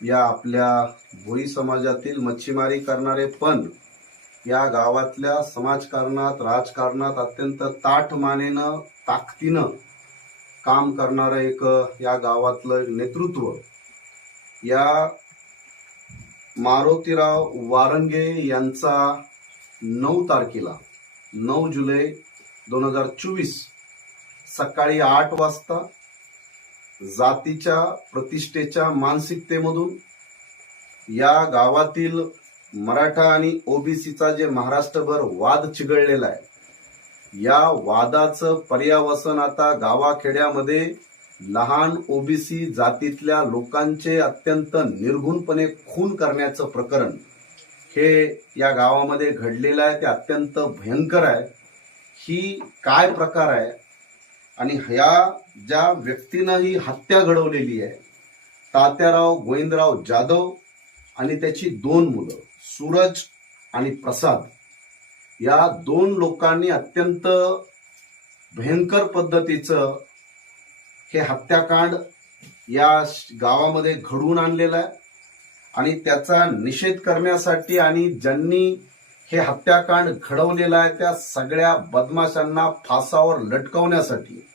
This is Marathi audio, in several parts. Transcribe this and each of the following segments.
या आपल्या भोई समाजातील मच्छीमारी करणारे पण या गावातल्या समाजकारणात राजकारणात अत्यंत ताठ मानेनं ताकदीनं काम करणारं एक या गावातलं नेतृत्व. या मारुतीराव वारंगे यांचा नऊ तारखेला नऊ जुलै दोन हजार चोवीस सकाळी आठ वाजता जातीच्या प्रतिष्ठेच्या मानसिकतेमधून या गावातील मराठा आणि ओबीसीचा जे महाराष्ट्रभर वाद चिघळलेला आहे या वादाचं पर्यावसन आता गावाखेड्यामध्ये लहान ओबीसी जातीतल्या लोकांचे अत्यंत निर्घुणपणे खून करण्याचं प्रकरण हे या गावामध्ये घडलेलं आहे ते अत्यंत भयंकर आहे. ही काय प्रकार आहे? आणि ह्या ज्या व्यक्तीनं ही हत्या घडवलेली आहे तात्याराव गोविंदराव जाधव आणि त्याची दोन मुलं सूरज आणि प्रसाद या दोन लोकांनी अत्यंत भयंकर पद्धतीचं हे हत्याकांड या श- गावामध्ये घडवून आणलेलं आहे. आणि त्याचा निषेध करण्यासाठी आणि ज्यांनी हे हत्याकांड घडवलेलं आहे त्या सगळ्या बदमाशांना फासावर लटकवण्यासाठी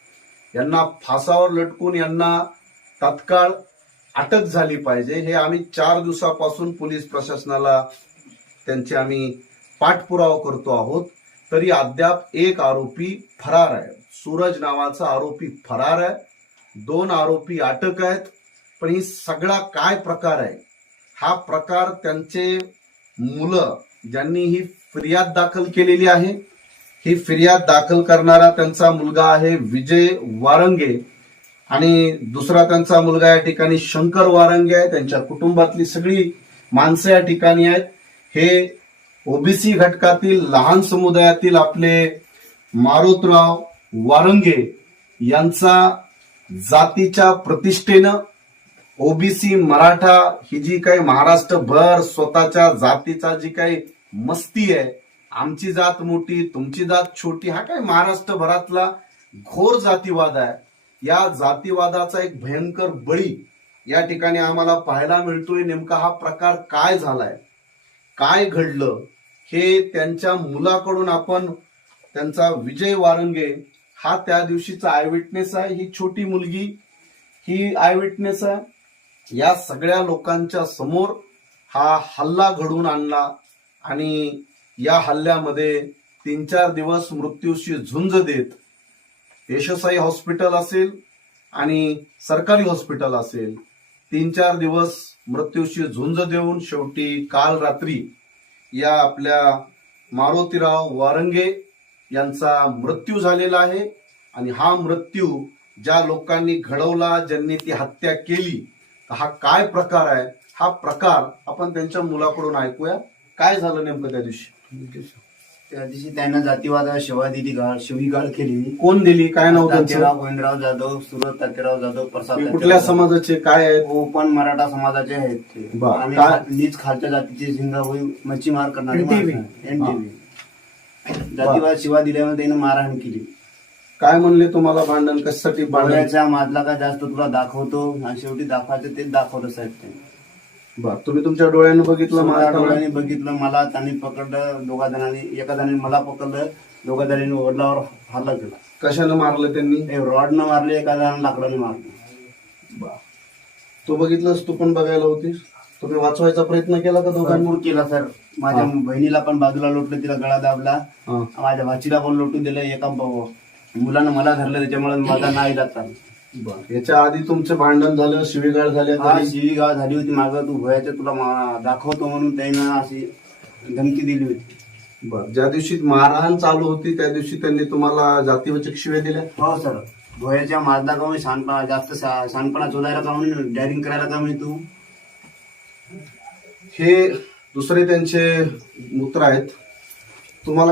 यांना फासावर लटकून यांना तात्काळ अटक झाली पाहिजे. हे आम्ही चार दिवसापासून पोलीस प्रशासनाला त्यांचे आम्ही पाठपुरावा करतो आहोत. तरी अद्याप एक आरोपी फरार आहे. सूरज नावाचा आरोपी फरार आहे. दोन आरोपी अटक आहेत. पण ही सगळा काय प्रकार आहे? हा प्रकार त्यांचे मुलं ज्यांनी ही फिर्याद दाखल केलेली आहे ही फिर्याद दाखल करणारा त्यांचा मुलगा आहे विजय वारंगे. आणि दुसरा त्यांचा मुलगा या ठिकाणी शंकर वारंगे आहे. त्यांच्या कुटुंबातली सगळी माणसं या ठिकाणी आहेत. हे ओबीसी घटकातील लहान समुदायातील आपले मारुतराव वारंगे यांचा जातीच्या प्रतिष्ठेनं ओबीसी मराठा ही जी काही महाराष्ट्रभर स्वतःच्या जातीचा जी काही मस्ती आहे आमची जात मोठी तुमची जात छोटी हा काय महाराष्ट्रभरातला घोर जातीवाद आहे. या जातीवादाचा एक भयंकर बळी या ठिकाणी आम्हाला पाहायला मिळतोय नेमका हा प्रकार काय झालाय काय घडलं हे त्यांच्या मुलाकडून आपण त्यांचा विजय वारंगे हा त्या दिवशीचा आय विटनेस आहे ही छोटी मुलगी ही आय विटनेस आहे. या सगळ्या लोकांच्या समोर हा हल्ला घडवून आणला आणि या हल्ल्यामध्ये तीन चार दिवस मृत्यूशी झुंज देत यशसाई हॉस्पिटल असेल आणि सरकारी हॉस्पिटल असेल तीन चार दिवस मृत्यूशी झुंज देऊन शेवटी काल रात्री या आपल्या मारुतीराव वारंगे यांचा मृत्यू झालेला आहे आणि हा मृत्यू ज्या लोकांनी घडवला ज्यांनी ती हत्या केली हा काय प्रकार आहे? हा प्रकार आपण त्यांच्या मुलाकडून ऐकूया. काय झालं नेमकं त्या दिवशी? त्या दिवशी त्यांना जातीवादा शिवा दिली गाळ शिवीगाळ केली. कोण दिली? काय नाव त्यांचं? तात्याराव गोविंदराव जाधव सुरत तात्याराव जाधव प्रसाद हे कुठल्या तात्याराव समाजाचे? काय आहेत. ओपन मराठा समाजाचे आहेत ते. बर. आणि काय? नीच खालच्या जातीचे झिंगाभोई मच्छीमार करणारे NTV. एनटीव्ही जातीवाद शिवा दिल्यामुळे त्याने मारहाण केली. काय म्हणले तुम्हाला भांडण? कशासाठी भांडण? डोळ्याच्या माजला का जास्त तुला दाखवतो. आणि शेवटी दाखवायचं तेच दाखवलं साहेब त्यांनी. बर तुम्ही तुमच्या डोळ्याने बघितलं मारताना? डोळ्याने बघितलं मला त्यांनी पकडलं दोघा जणांनी एका जणांनी मला पकडलं दोघा जणांनी वडिलावर हल्ला केला. कशानं मारलं त्यांनी? रॉडनं मारले एका जणांना लाकडाने मारले. बर. तू बघितलंस तू पण बघायला होतीस? तुम्ही वाचवायचा प्रयत्न केला का दोघांनी? भरपूर केला सर. माझ्या बहिणीला पण बाजूला लोटलं तिला गळा दाबला. हा. माझ्या भाचीला पण लोटून दिलं एका मुलानं मला धरलं त्याच्यामुळे माझा नाही जात बर. याच्या आधी तुमचं भांडण झालं शिवीगाळ झाल्या हा कधी? शिवी गाव झाली होती. मागं तू भयाच्या तुला मा- दाखवतो म्हणून त्यानं अशी धमकी दिली होती. बर. ज्या दिवशी मारहाण चालू होती त्या दिवशी त्यांनी तुम्हाला जातीवचक शिव्या दिल्या? हो सर. भोयाच्या माजदा का शहाणपणा जास्त शा- शहाणपणा शोधायला का म्हणून डॅरिंग करायला का म्हणे तू. हे दुसरे त्यांचे मूत्र आहेत. तुम्हाला